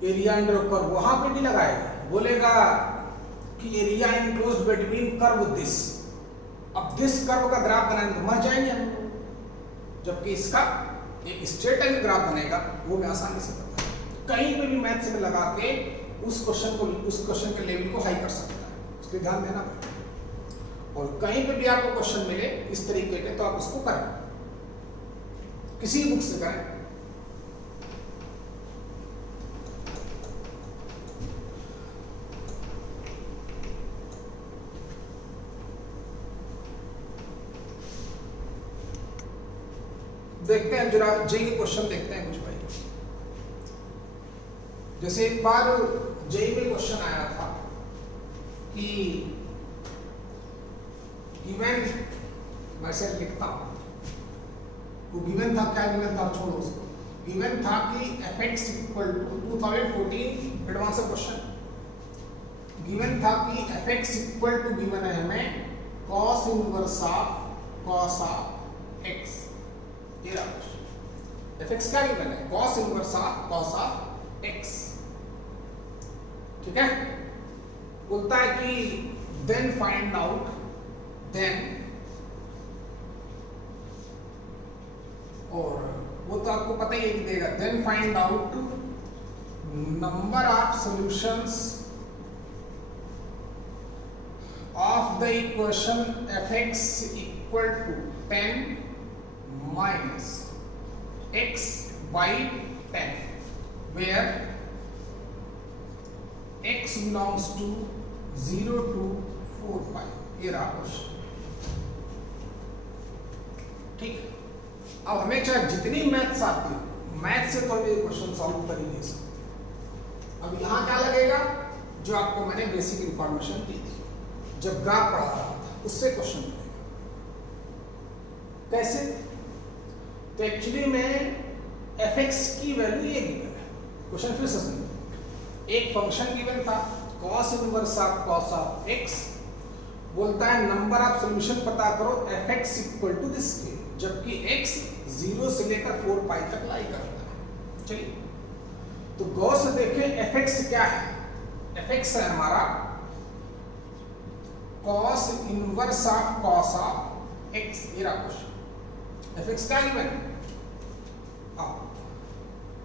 area under curve वहां पे भी लगाएगा। बोलेगा कि area enclosed between curve this, अब दिस कर्व का ग्राफ बनाएंगे तो मर जाएंगे हम, जबकि इसका एक स्ट्रेट लाइन ग्राफ बनेगा, वो मैं आसानी से बता कहीं पे भी मैथ्स में लगा के उस क्वेश्चन के लेवल को हाई कर सकता है, उस पर ध्यान देना। और कहीं पे भी आपको क्वेश्चन मिले इस तरीके के तो आप उसको करें, किसी बुक से करें। देखते हैं जरा जेई के क्वेश्चन देखते हैं कुछ भाई। जैसे एक बार जेई में क्वेश्चन आया था कि गिवन, मैं से लिखता हूं, वो गिवन था, क्या गिवन था छोड़ो उसको। गिवन था कि fx equal to 2014 advance question, given था कि fx इक्वल टू गिवन है हमें cos inverse of cos of x, ये रहा क्वेश्चन। fx क्या गिवन है, cos inverse of cos of x, ठीक है। बोलता है कि देन फाइंड आउट, देन, और वो तो आपको पता ही है कि देगा, then find out number of solutions of the equation fx equal to 10 minus x by 10 where x belongs to 0 to 4 pi, ये रहा क्वेश्चन, ठीक। अब हमें चाहे जितनी मैथ्स आती है, मैथ से तो ये क्वेश्चन सॉल्व कर ही नहीं सकते। अब यहां क्या लगेगा, जो आपको मैंने बेसिक इंफॉर्मेशन दी थी जब ग्राफ पढ़ा रहा था, उससे क्वेश्चन मिलेगा। कैसे, तो एक्चुअली में fx की वैल्यू ये गिवन है, क्वेश्चन फिर से सुनिए। एक फंक्शन गिवन था cos inverse of cos of x, बोलता है नंबर ऑफ सॉल्यूशन पता करो fx इक्वल टू दिस के, जबकि x 0 से लेकर 4 पाई तक लाई करता है। चलिए तो गौर से देखें fx क्या है, fx है हमारा cos inverse of cos of x, ये रहा क्वेश्चन। fx क्या गिवन है,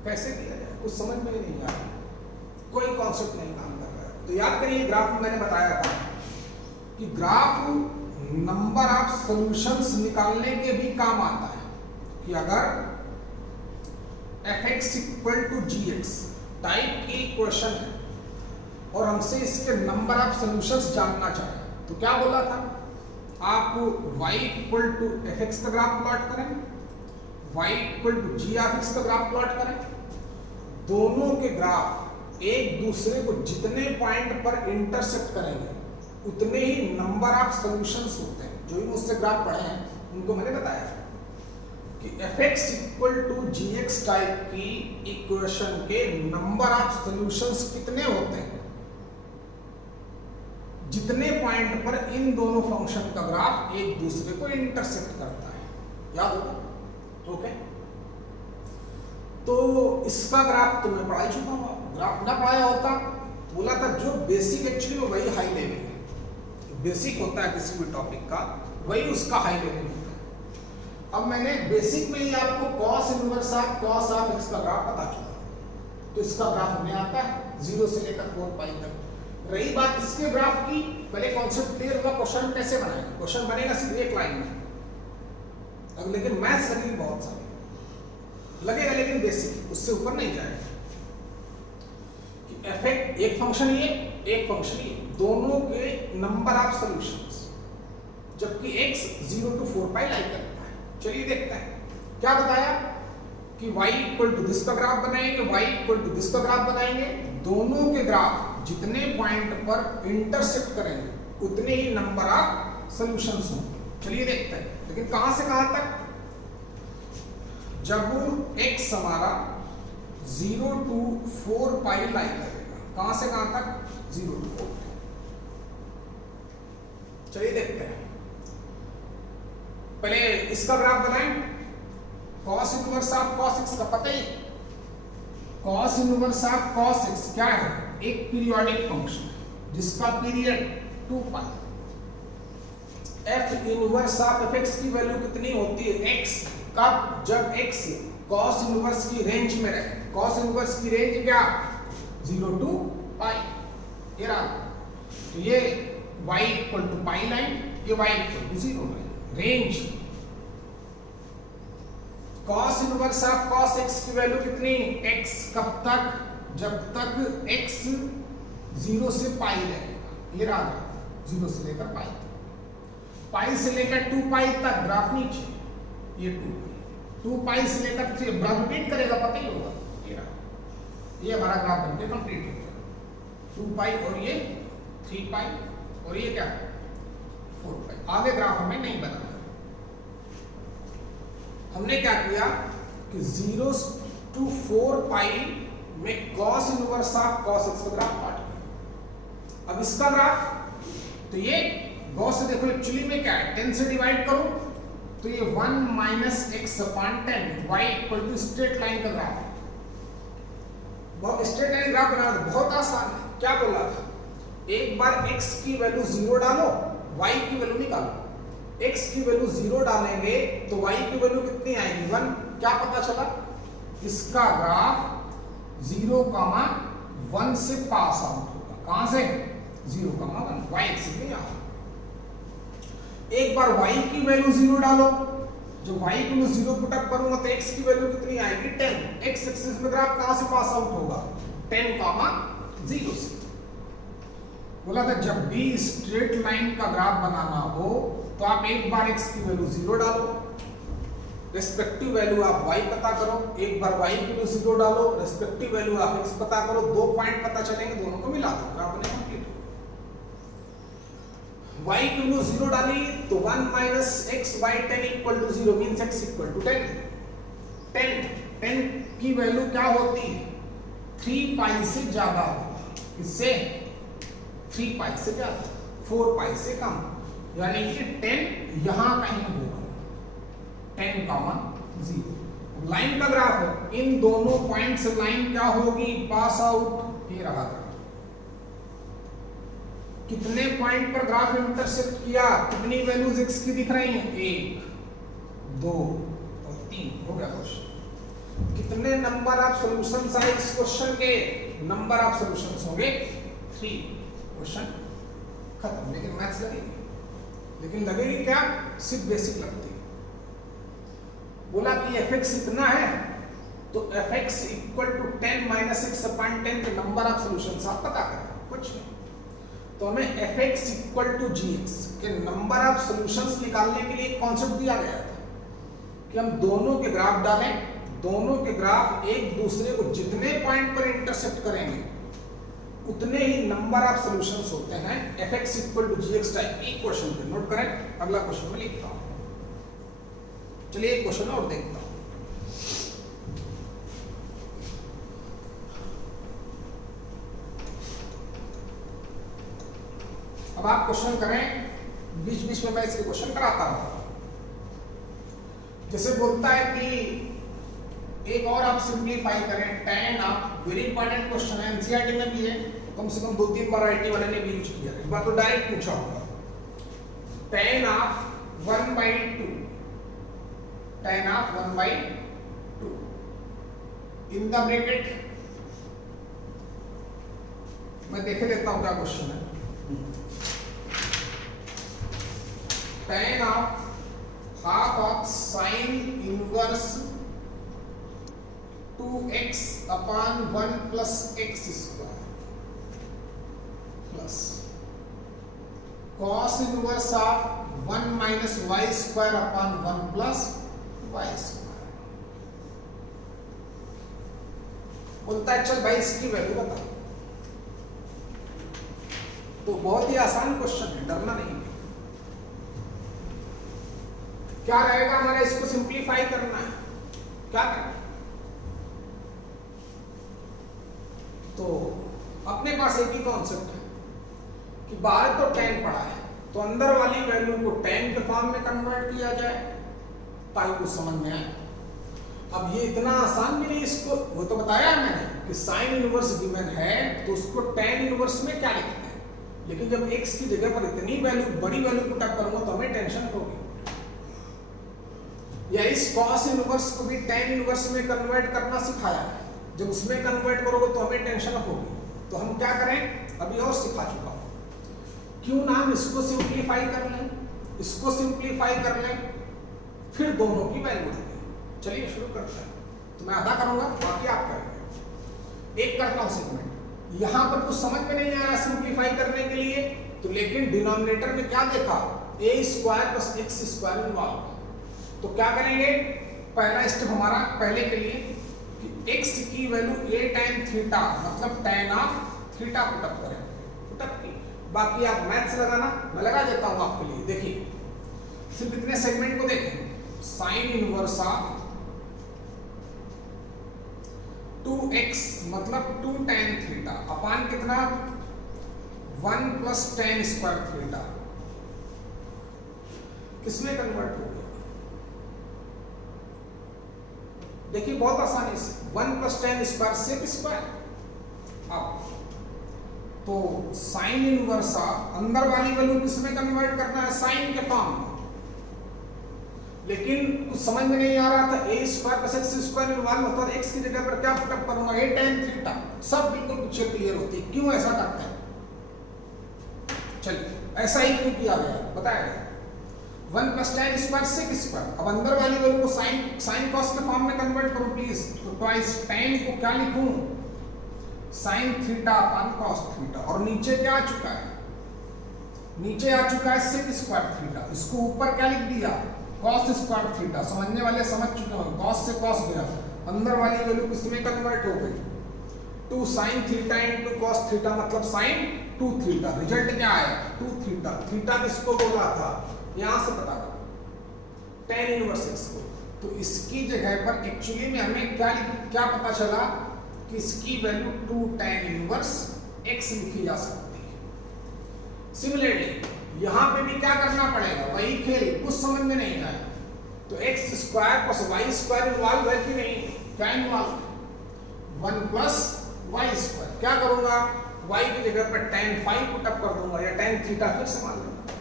कैसे दिया जाए, कुछ समझ में ही नहीं आ रहा, कोई कॉन्सेप्ट नहीं काम कर रहा है। तो याद करिए ग्राफ में मैंने बताया था कि ग्राफ नंबर ऑफ सॉल्यूशंस निकालने के भी काम आता है, कि अगर fx equal to gx type की इक्वेशन है और हमसे इसके नंबर ऑफ सॉल्यूशंस जानना चाहे, तो क्या बोला था, आप y इक्वल टू fx का ग्राफ प्लॉट करें, y equal to g of x का ग्राफ प्लॉट करें, दोनों के ग्राफ एक दूसरे को जितने पॉइंट पर इंटरसेक्ट करेंगे उतने ही नंबर ऑफ सॉल्यूशंस होते हैं। जो भी मुझसे ग्राफ पढ़े हैं उनको मैंने बताया कि fx equal to gx type की इक्वेशन के नंबर ऑफ सॉल्यूशंस कितने होते हैं, जितने पॉइंट पर इन दोनों फंक्शन का ग्राफ एक दूसरे को इंटरसेक्ट करता है। याद होगा, ओके। तो इसका ग्राफ तो मैं पढ़ा ही चुका हूं, ग्राफ ना पढ़ाया होता बोला था जो बेसिक एक्चुअली वही हाई लेवल है, बेसिक होता है किसी भी टॉपिक का, वही उसका हाई लेवल होता है। अब मैंने बेसिक में ही आपको cos inverse of cos of x का ग्राफ बता चुका, तो इसका ग्राफ हमें आता है 0 से लेकर 4 पाई तक। रही बात इसके ग्राफ की, पहले कॉन्सेप्ट क्लियर होगा, क्वेश्चन कैसे बनाएंगे, क्वेश्चन बनेगा सिर्फ एक लाइन में, अब लेकिन मैथ्स लगेगी बहुत सारी लगेगा, लेकिन बेसिक उससे ऊपर नहीं जाएगा। कि एफेक्ट एक फंक्शन ये, एक फंक्शन ये, दोनों के नंबर ऑफ सॉल्यूशंस, जबकि x 0 to 4 पाई लाई करता है। चलिए देखते हैं क्या बताया कि y इक्वल टू दिस का ग्राफ बनाएंगे, y इक्वल टू दिस का ग्राफ बनाएंगे, दोनों के ग्राफ जितने पॉइंट पर इंटरसेक्ट करेंगे उतने ही नंबर ऑफ सॉल्यूशंस होंगे। चलिए देखते हैं, लेकिन कहां से कहां तक? जब x हमारा 0 to 4 पाई लाई करेगा, कहां से कहां तक? 0 to 4। चलिए देखते हैं, पहले इसका ग्राफ बनाएं। cos inverse of cos x का पता ही, cos inverse of cos x क्या है? एक पीरियोडिक फंक्शन जिसका period 2 pi. f inverse of fx की वैल्यू कितनी होती है? x कब? जब x cos इनवर्स की रेंज में रहे। cos इनवर्स की रेंज क्या? 0 to पाई। ये रहा, तो ये y equal to pi line, ये y equal to 0 line. Range cos inverse of cos x की वैल्यू कितनी? x कब तक? जब तक x 0 से पाई रहेगा। ये रहा 0 से लेकर पाई तक, पाई से लेकर 2 पाई तक ग्राफ नीचे, ये 2 पाई से लेकर 3 ग्राफ रिपीट करेगा, पता ही होगा। ये रहा, ये हमारा ग्राफ बनके कंप्लीट हो गया। 2 पाई और ये 3 पाई और ये क्या? 4 पाई। आगे ग्राफ हमें नहीं बनाना। हमने क्या किया कि 0 to 4 पाई में cos inverse of cos x का ग्राफ काट किया। अब इसका ग्राफ, तो ये गॉस से देखो एक्चुअली में क्या है? 10 से डिवाइड करो तो ये 1 minus x upon 10 y equal to straight line का ग्राफ। बहुत स्ट्रेट लाइन ग्राफ बनाना बहुत आसान है। क्या बोला था? एक बार x की वैल्यू 0 डालो, y की वैल्यू निकालो। x की वैल्यू 0 डालेंगे तो y की वैल्यू कितनी आएगी? 1। क्या पता चला? इसका ग्राफ 0,1 से पास आउट होगा। कहां से? 0,1, y एक्सिस में यहां। एक बार y की वैल्यू 0 डालो, जब y की वैल्यू 0 पुट अप करूंगा तो x की वैल्यू कितनी आएगी? 10। x एक्सिस में ग्राफ कहां से पास आउट होगा? 10,0 से। बोला था जब भी स्ट्रेट लाइन का ग्राफ बनाना हो तो आप एक बार x की वैल्यू 0 डालो, रेस्पेक्टिव वैल्यू आप y पता करो, एक बार y की वैल्यू 0 डालो, रेस्पेक्टिव वैल्यू आप x पता करो, 2 पॉइंट पता चलेंगे, दोनों को मिला दो, ग्राफ बने कंप्लीट। y की वैल्यू 0 डाली तो 1 minus x by 10 equal to 0 means x equal to 10। 10 की वैल्यू क्या होती है? 3 पाई से ज्यादा होती है। इससे 3 पाई से ज्यादा, 4 पाई से कम, यानी कि 10 यहां कहीं होगा, 10,0। लाइन का ग्राफ है, इन दोनों पॉइंट से लाइन क्या होगी? Pass out. ये रहा ग्राफ। कितने पॉइंट पर ग्राफ इंटरसेक्ट किया? कितनी वैल्यूज x की दिख रही हैं? 1, 2 और 3। हो गया क्वेश्चन। कितने नंबर ऑफ सॉल्यूशंस आए इस क्वेश्चन के? नंबर ऑफ सॉल्यूशंस होंगे 3। क्वेश्चन खत्म। लेकिन मैथ्स लगेगी, लेकिन लगेगी क्या? सिर्फ बेसिक लगती है। बोला कि fx इतना है तो fx equal to 10 minus x upon 10 के नंबर ऑफ सॉल्यूशंस आप पता करें, कुछ नहीं। तो हमें fx इक्वल टू gx के नंबर ऑफ सॉल्यूशंस निकालने के लिए एक कॉन्सेप्ट दिया गया था कि हम दोनों के ग्राफ डालें, दोनों के ग्राफ एक दूसरे को जितने पॉइंट पर इंटरसेक्ट करेंगे उतने ही नंबर ऑफ सॉल्यूशंस होते हैं। fx equal to gx type की क्वेश्चन पे नोट करें। अगला क्वेश्चन में लिखता हूं। चलिए एक क्वेश्चन और देखता हूं। अब आप क्वेश्चन करें, बीच बीच में मैं इसके क्वेश्चन कराता हूं। जैसे बोलता है कि एक और आप सिंप्लीफाई करें, tan of, very important question है, एनसीईआरटी में भी है, कम से कम 2-3 बार आईटी वाले ने भी यूज किया है। इस बार तो डायरेक्ट पूछा होगा। tan of 1/2, tan of 1/2 in the bracket. मैं देख लेता हूं क्या क्वेश्चन है। tan of half of sine inverse 2x upon 1 plus x square plus cos inverse of 1 minus y square upon 1 plus y square. बोलता है चल भाई इसकी वैल्यू बता। तो बहुत ही आसान क्वेश्चन है, डरना नहीं है। क्या रहेगा हमारा, इसको सिंप्लीफाई करना है, क्या करना है? तो अपने पास एक ही कॉन्सेप्ट है कि बाहर तो tan पड़ा है, तो अंदर वाली वैल्यू को tan के फॉर्म में कन्वर्ट किया जाए ताकि कुछ समझ में आए। अब ये इतना आसान भी नहीं, इसको वो तो बताया है मैंने कि साइन इनवर्स गिवन है तो उसको tan इनवर्स में क्या लिखते हैं, लेकिन जब x की जगह पर इतनी वैल्यू, बड़ी वैल्यू पुट अप करूंगा तो हमें टेंशन होगी। या इस cos इनवर्स को भी tan इनवर्स में कन्वर्ट करना सिखाया है, जब उसमें कन्वर्ट करोगे तो हमें टेंशन होगी। तो हम क्या करें, अभी और सिखा चुका हूं, क्यों ना हम इसको सिंप्लीफाई कर लें, इसको सिंप्लीफाई कर लें, फिर दोनों की वैल्यू देंगे। चलिए शुरू करते हैं। तो मैं आधा करूंगा, बाकी आप करेंगे। एक करता हूं सेगमेंट, यहां पर कुछ समझ में नहीं आया सिंप्लीफाई करने के लिए, तो लेकिन डिनोमिनेटर में क्या देखा, a square plus x square involve. तो क्या करेंगे, पहला स्टेप हमारा पहले के लिए कि x की वैल्यू a tan थीटा मतलब tan ऑफ थीटा पुटअप करें, पुटअप की। बाकी आप मैथ्स लगाना, मैं लगा देता हूं आपके लिए। देखिए सिर्फ इतने सेगमेंट को देखें, साइन इनवर्स ऑफ 2x मतलब 2 tan थीटा अपान कितना 1 प्लस tan स्क्वायर थीटा किसमें कन्वर्ट हो गया, देखिए बहुत आसानी से 1 plus tan square sec square. अब तो साइन इनवर्स ऑफ अंदर वाली वैल्यू किसमें कन्वर्ट करना है, साइन के फॉर्म में। लेकिन कुछ समझ में नहीं आ रहा था, a square plus x square involve होता है, x की जगह पर क्या पुटअप करूंगा, a tan थीटा। सब बिल्कुल पिक्चर क्लियर होती है, क्यों ऐसा करते हैं। चलिए ऐसा ही क्यों किया गया बताया गया, 1 plus tan square sec square. अब अंदर वाली वैल्यू को साइन कॉस के फॉर्म में कन्वर्ट करो प्लीज। तो ट्वाइस tan को क्या लिखूं, sine theta upon cos theta, और नीचे क्या आ चुका है, नीचे आ चुका है सेक स्क्वायर थीटा। इसको ऊपर क्या लिख दिया, कॉस स्क्वायर थीटा। समझने वाले समझ चुके हो, कॉस से कॉस गया, अंदर वाली वैल्यू किसमें कन्वर्ट हो गई, 2 sin theta into cos theta मतलब sin 2 थीटा। रिजल्ट क्या आया 2 थीटा। थीटा किसको बोला था, यहां से पता करो tan इनवर्स x को। तो इसकी जगह पर एक्चुअली में हमें क्या पता चला कि इसकी वैल्यू 2 tan इनवर्स x लिखी जा सकती है। सिमिलरली यहां पे भी क्या करना पड़ेगा, वही खेल, कुछ समझ में नहीं आया तो x square plus y square involve है कि नहीं, क्या इन्वॉल्व 1 प्लस y स्क्वायर। क्या करूंगा, y की जगह पर tan फाई पुटअप कर दूंगा या tan थीटा फिर से मान लूंगा।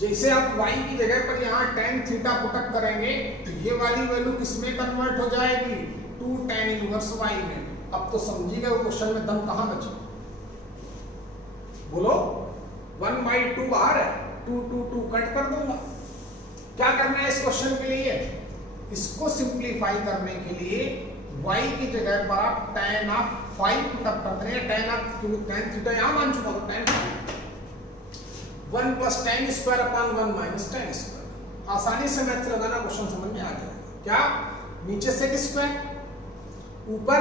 जैसे आप y की जगह पर यहां tan थीटा पुटअप करेंगे तो ये वाली वैल्यू किसमें कन्वर्ट हो जाएगी, 2 tan इनवर्स y में। अब तो समझिएगा वो क्वेश्चन में दम कहां बचे, बोलो 1/2 बाहर है, 2 कट कर दूंगा। क्या करना है इस क्वेश्चन के लिए, इसको सिंप्लीफाई करने के लिए y की जगह पर आप tan ऑफ फाई पुटअप करते हैं, tan ऑफ क्योंकि tan थीटा यहां मान चुका हूं, tan 1 plus tan square upon 1 minus tan square. आसानी से मैथ लगाना, क्वेश्चन समझ में आ जाएगा। क्या, नीचे सेक स्क्वायर, ऊपर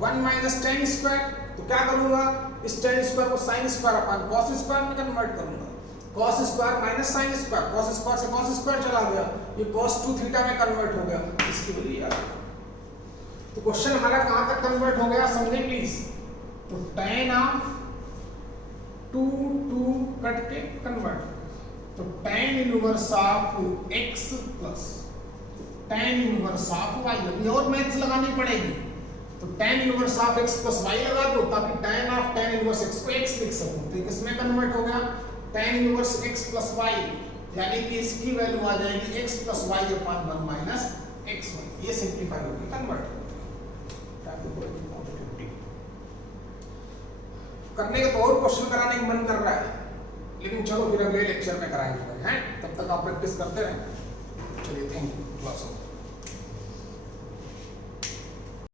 1 माइनस tan स्क्वायर। तो क्या करूंगा, इस tan स्क्वायर को sin square upon cos square में कन्वर्ट करूंगा। cos square minus sin square, cos square से cos स्क्वायर चला गया, ये cos 2 थीटा में कन्वर्ट हो गया, इसकी वैल्यू याद रखो। तो क्वेश्चन हमारा कहां तक कन्वर्ट हो गया समझे प्लीज। तो tan ऑफ 2 कट के कन्वर्ट, तो tan inverse of x plus tan inverse of y। अभी और मैथ्स लगानी पड़ेगी, तो tan inverse of x plus y लगा दो ताकि tan of tan inverse x को x लिख सकूं। तो किसमें कन्वर्ट हो गया, tan inverse x plus y, यानी कि इसकी वैल्यू आ जाएगी x प्लस y अपान 1 माइनस x1। ये सिंपलीफाई होगी, कन्वर्ट हो गया। करने का तो और क्वेश्चन कराने का मन कर रहा है, लेकिन चलो फिर अगले लेक्चर में कराएंगे, हैं? तब तक आप प्रैक्टिस करते रहें। चलिए, थैंक यू।